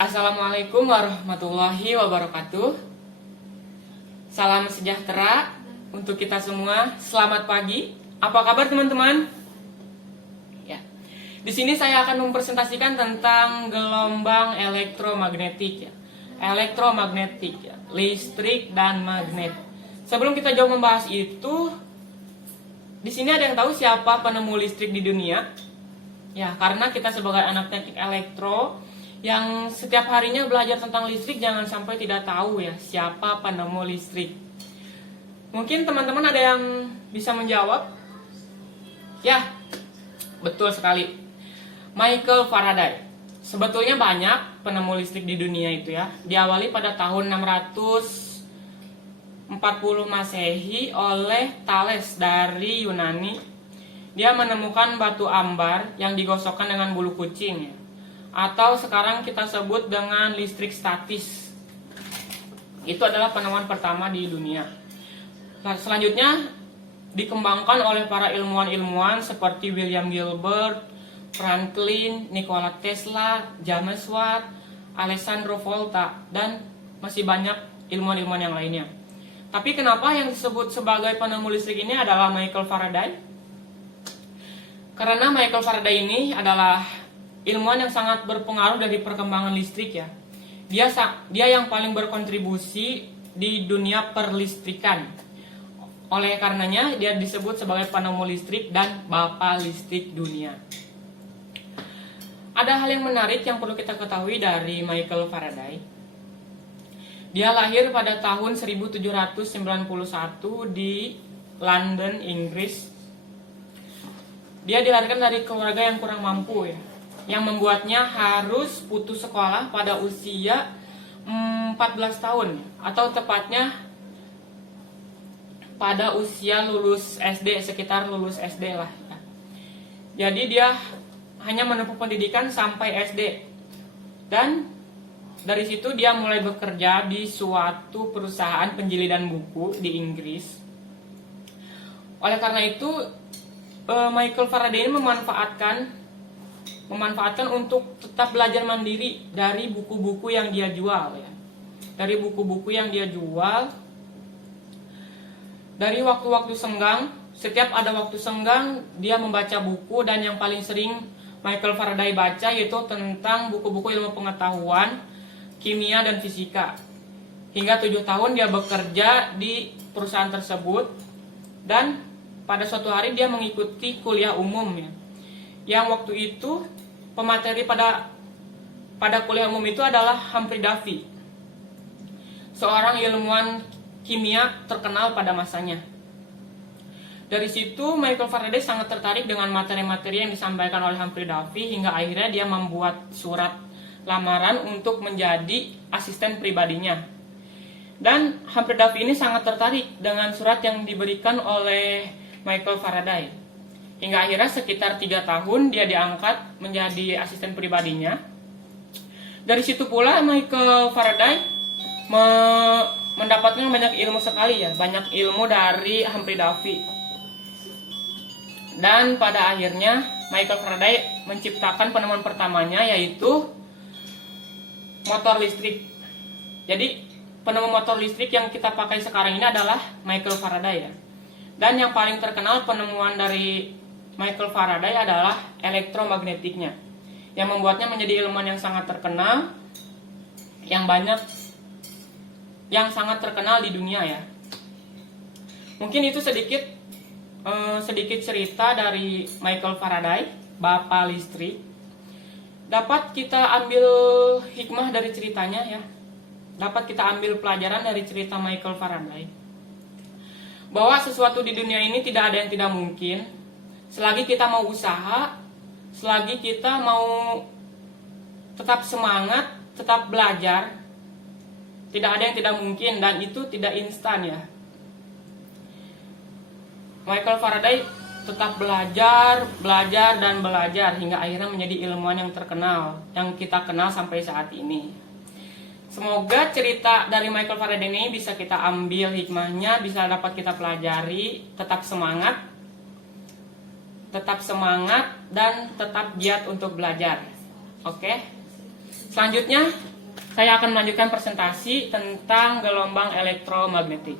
Assalamualaikum warahmatullahi wabarakatuh. Salam sejahtera untuk kita semua. Selamat pagi. Apa kabar teman-teman? Ya. Di sini saya akan mempresentasikan tentang gelombang elektromagnetik ya. Elektromagnetik ya, listrik dan magnet. Sebelum kita jauh membahas itu, di sini ada yang tahu siapa penemu listrik di dunia? Ya, karena kita sebagai anak teknik elektro yang setiap harinya belajar tentang listrik, jangan sampai tidak tahu ya siapa penemu listrik. Mungkin teman-teman ada yang bisa menjawab? Ya, betul sekali. Michael Faraday. Sebetulnya banyak penemu listrik di dunia itu ya. Diawali pada tahun 640 Masehi oleh Thales dari Yunani. Dia menemukan batu ambar yang digosokkan dengan bulu kucing ya, atau sekarang kita sebut dengan listrik statis. Itu adalah penemuan pertama di dunia. Selanjutnya dikembangkan oleh para ilmuwan-ilmuwan seperti William Gilbert, Franklin, Nikola Tesla, James Watt, Alessandro Volta, dan masih banyak ilmuwan-ilmuwan yang lainnya. Tapi kenapa yang disebut sebagai penemu listrik ini adalah Michael Faraday? Karena Michael Faraday ini adalah ilmuwan yang sangat berpengaruh dari perkembangan listrik ya. Dia yang paling berkontribusi di dunia perlistrikan. Oleh karenanya dia disebut sebagai penemu listrik dan bapak listrik dunia. Ada hal yang menarik yang perlu kita ketahui dari Michael Faraday. Dia lahir pada tahun 1791 di London, Inggris. Dia dilahirkan dari keluarga yang kurang mampu ya, yang membuatnya harus putus sekolah pada usia 14 tahun, atau tepatnya pada usia lulus SD, sekitar lulus SD lah ya. Jadi dia hanya menempuh pendidikan sampai SD, dan dari situ dia mulai bekerja di suatu perusahaan penjilidan buku di Inggris. Oleh karena itu Michael Faraday ini memanfaatkan untuk tetap belajar mandiri dari buku-buku yang dia jual ya. Dari buku-buku yang dia jual, dari waktu-waktu senggang, setiap ada waktu senggang dia membaca buku, dan yang paling sering Michael Faraday baca yaitu tentang buku-buku ilmu pengetahuan, kimia dan fisika. Hingga 7 tahun dia bekerja di perusahaan tersebut, dan pada suatu hari dia mengikuti kuliah umum ya. Yang waktu itu pemateri pada kuliah umum itu adalah Humphrey Davy, seorang ilmuwan kimia terkenal pada masanya. Dari situ Michael Faraday sangat tertarik dengan materi-materi yang disampaikan oleh Humphrey Davy, hingga akhirnya dia membuat surat lamaran untuk menjadi asisten pribadinya. Dan Humphrey Davy ini sangat tertarik dengan surat yang diberikan oleh Michael Faraday. Hingga akhirnya sekitar 3 tahun dia diangkat menjadi asisten pribadinya. Dari situ pula Michael Faraday mendapatkan banyak ilmu sekali ya, banyak ilmu dari Humphrey Davy. Dan pada akhirnya Michael Faraday menciptakan penemuan pertamanya, yaitu motor listrik. Jadi penemu motor listrik yang kita pakai sekarang ini adalah Michael Faraday ya. Dan yang paling terkenal penemuan dari Michael Faraday adalah elektromagnetiknya, yang membuatnya menjadi ilmuwan yang sangat terkenal, yang sangat terkenal di dunia ya. Mungkin itu sedikit cerita dari Michael Faraday, bapak listrik. Dapat kita ambil hikmah dari ceritanya ya. Dapat kita ambil pelajaran dari cerita Michael Faraday, bahwa sesuatu di dunia ini tidak ada yang tidak mungkin. Selagi kita mau usaha, selagi kita mau tetap semangat, tetap belajar, tidak ada yang tidak mungkin, dan itu tidak instan ya. Michael Faraday tetap belajar hingga akhirnya menjadi ilmuwan yang terkenal, yang kita kenal sampai saat ini. Semoga cerita dari Michael Faraday ini bisa kita ambil hikmahnya, bisa dapat kita pelajari. Tetap semangat dan tetap giat untuk belajar. Oke? Selanjutnya, saya akan melanjutkan presentasi tentang gelombang elektromagnetik.